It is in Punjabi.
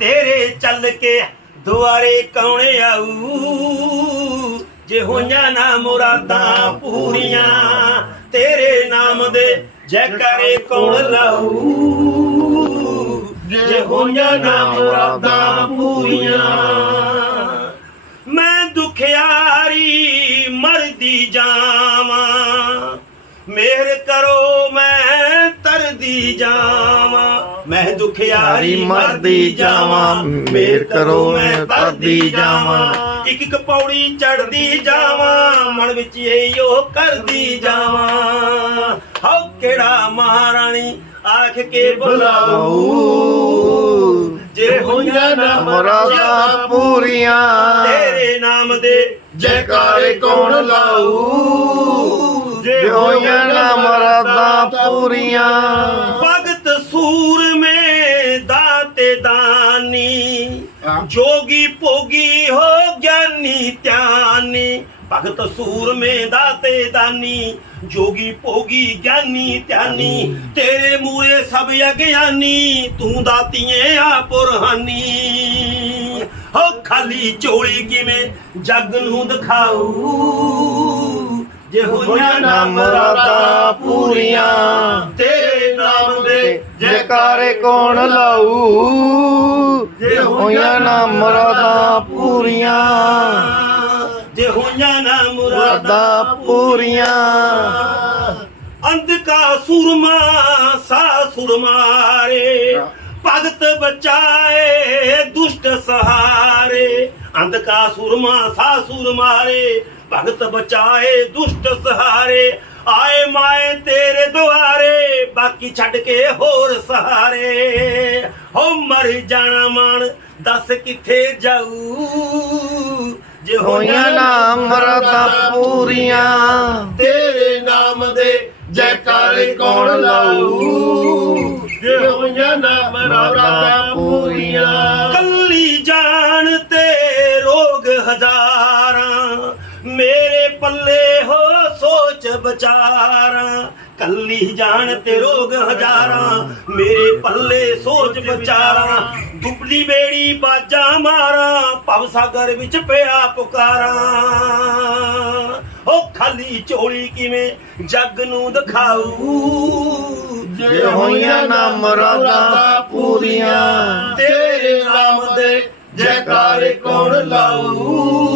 ਤੇਰੇ ਚੱਲ ਕੇ ਦੁਆਰੇ ਕੌਣ ਆਊ? ਜੇ ਹੋਈਆਂ ਨਾ ਮੁਰਾਦਾਂ ਪੂਰੀਆਂ, ਤੇਰੇ ਨਾਮ ਦੇ ਜੈ ਕਰੇ ਕੌਣ ਲਾਊ? ਜੇ ਹੋਈਆਂ ਨਾ ਮੁਰਾਦਾਂ ਪੂਰੀਆਂ। ਮੈਂ ਦੁਖਿਆਰੀ ਮਰਦੀ ਜਾਵਾਂ, ਮਿਹਰ ਕਰੋ ਮੈਂ ਤਰਦੀ ਜਾਵਾਂ। ਮੈਂ ਦੁਖਿਆਰੀ ਮਰਦੀ ਜਾਵਾਂ ਮਿਹਰ ਕਰੋ ਮੈਂ ਤਰਦੀ ਜਾਵਾਂ। ਇੱਕ ਇੱਕ ਪੌੜੀ ਚੜਦੀ ਜਾਵਾਂ ਮਨ ਵਿੱਚ ਇਹੋ ਕਰਦੀ ਜਾਵਾਂ। ਹਉ ਕਿਹੜਾ ਮਹਾਰਾਣੀ ਆਖ ਕੇ ਬੁਲਾਊ। ਜੇ ਹੋਈਆਂ ਨਾ ਮੁਰਾਦਾਂ ਪੂਰੀਆਂ। ਤੇਰੇ ਨਾਮ ਦੇ ਜੈਕਾਰੇ ਕੌਣ ਲਾਊ? ਜੇ ਹੋਈਆਂ ਨਾ ਮੁਰਾਦਾਂ ਪੂਰੀਆਂ। ਜੋਗੀ ਭੋਗੀ ਹੋ ਗਿਆਨੀ ਧਿਆਨੀ ਭਗਤ ਸੂਰਮੇ ਦਾਤੇ ਦਾਨੀ ਜੋਗੀ ਭੋਗੀ ਗਿਆਨੀ ਧਿਆਨੀ ਤੇਰੇ ਮੂਰੇ ਸਭ ਅਗਿਆਨੀ ਤੂੰ ਦਾਤੀਏ ਆ ਪੁਰਹਾਨੀ ਹੋ ਖਾਲੀ ਝੋਲੀ ਕਿਵੇਂ ਜੱਗ ਨੂੰ ਦਿਖਾਊ? ਜੇ ਹੋਈਆਂ ਨਾ ਮਰਾਦਾ ਪੂਰੀਆਂ ਤੇਰੇ ਦੇ ਜੈਕਾਰੇ ਕੌਣ ਲਾਊ? ਜੇ ਹੋਈਆਂ ਨਾ ਮੁਰਾਦਾਂ ਪੂਰੀਆਂ। ਜੇ ਹੋਈਆਂ ਨਾ ਮੁਰਾਦਾ ਪੂਰੀਆਂ। ਅੰਧਕਾ ਸੁਰਮਾ ਸਾ ਸੁਰਮਾਰੇ ਭਗਤ ਬਚਾਏ ਦੁਸ਼ਟ ਸਹਾਰੇ। ਅੰਧਕਾ ਸੁਰਮਾ ਸਾ ਸੁਰਮਾਰੇ ਭਗਤ ਬਚਾਏ ਦੁਸ਼ਟ ਸਹਾਰੇ। ਆਏ ਮਾਏ ਤੇਰੇ ਦੁਆਰੇ। ਬਾਕੀ ਛੱਡ ਕੇ ਹੋਰ ਸਹਾਰੇ। ਹੋ ਮਰ ਜਾਣਾ ਮਨ ਦੱਸ ਕਿੱਥੇ ਜਾਊ? ਜੇ ਹੋਈਆਂ ਨਾ ਮੁਰਾਦਾਂ ਪੂਰੀਆਂ। ਤੇਰੇ ਨਾਮ ਦੇ ਜੈਕਾਰੇ ਕੌਣ ਲਾਊ? ਜੇ ਹੋਈਆਂ ਨਾ ਮਰਾਦਾਂ ਪੂਰੀਆਂ। ਕੱਲੀ ਜਾਣ ਤੇ ਰੋਗ ਹਜ਼ਾਰਾਂ। ਮੇਰੇ ਪੱਲੇ ਹੋ ਸੋਚ ਵਿਚਾਰਾਂ ਕੱਲੀ ਜਾਣ ਤੇ ਰੋਗ ਹਜ਼ਾਰਾਂ ਮੇਰੇ ਪੱਲੇ ਸੋਚ ਵਿਚਾਰਾਂ ਦੁਬਲੀ ਬੇੜੀ ਬਾਜਾ ਮਾਰਾਂ ਭਵ ਸਾਗਰ ਵਿੱਚ ਪਿਆ ਪੁਕਾਰਾਂ। ਉਹ ਖਾਲੀ ਝੋਲੀ ਕਿਵੇਂ ਜੱਗ ਨੂੰ ਦਿਖਾਊ? ਜੇ ਹੋਈਆਂ ਨਾ ਮੁਰਾਦਾਂ ਪੂਰੀਆਂ ਤੇਰੇ ਨਾਮ ਦੇ ਜੈਕਾਰੇ ਕੌਣ ਲਾਊ?